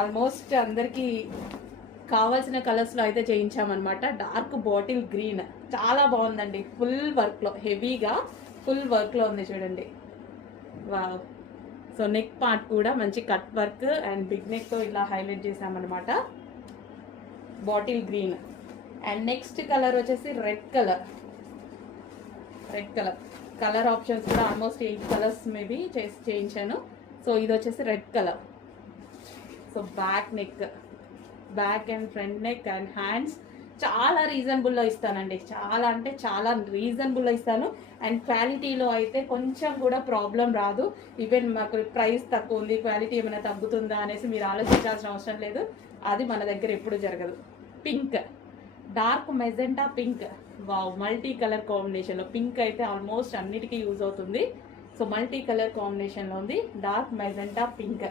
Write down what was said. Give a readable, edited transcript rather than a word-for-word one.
Almost అందరికీ కావాల్సిన కలర్స్లో అయితే చేయించామన్నమాట. డార్క్ బాటిల్ గ్రీన్ చాలా బాగుందండి. ఫుల్ వర్క్లో, హెవీగా ఫుల్ వర్క్లో ఉంది చూడండి. వావ్. సో నెక్ పార్ట్ కూడా మంచి కట్ వర్క్ అండ్ బిగ్ నెక్తో ఇలా హైలైట్ చేసామన్నమాట. Bottle green. And next colour వచ్చేసి రెడ్ కలర్. కలర్ ఆప్షన్స్ కూడా ఆల్మోస్ట్ 8 కలర్స్ మేబీ చేయించాను. సో ఇది వచ్చేసి red colour. So back neck, back and front neck and hands చాలా రీజనబుల్లో ఇస్తానండి. చాలా అంటే చాలా రీజనబుల్లో ఇస్తాను. అండ్ క్వాలిటీలో అయితే కొంచెం కూడా ప్రాబ్లం రాదు. ఈవెన్ మాకు ప్రైస్ తక్కువ ఉంది, క్వాలిటీ ఏమైనా తగ్గుతుందా అనేసి మీరు ఆలోచించాల్సిన అవసరం లేదు. అది మన దగ్గర ఎప్పుడు జరగదు. Pink, dark magenta pink. Wow, multi colour కాంబినేషన్లో. పింక్ అయితే ఆల్మోస్ట్ అన్నిటికీ యూజ్ అవుతుంది. సో మల్టీ కలర్ కాంబినేషన్లో ఉంది. Dark magenta pink.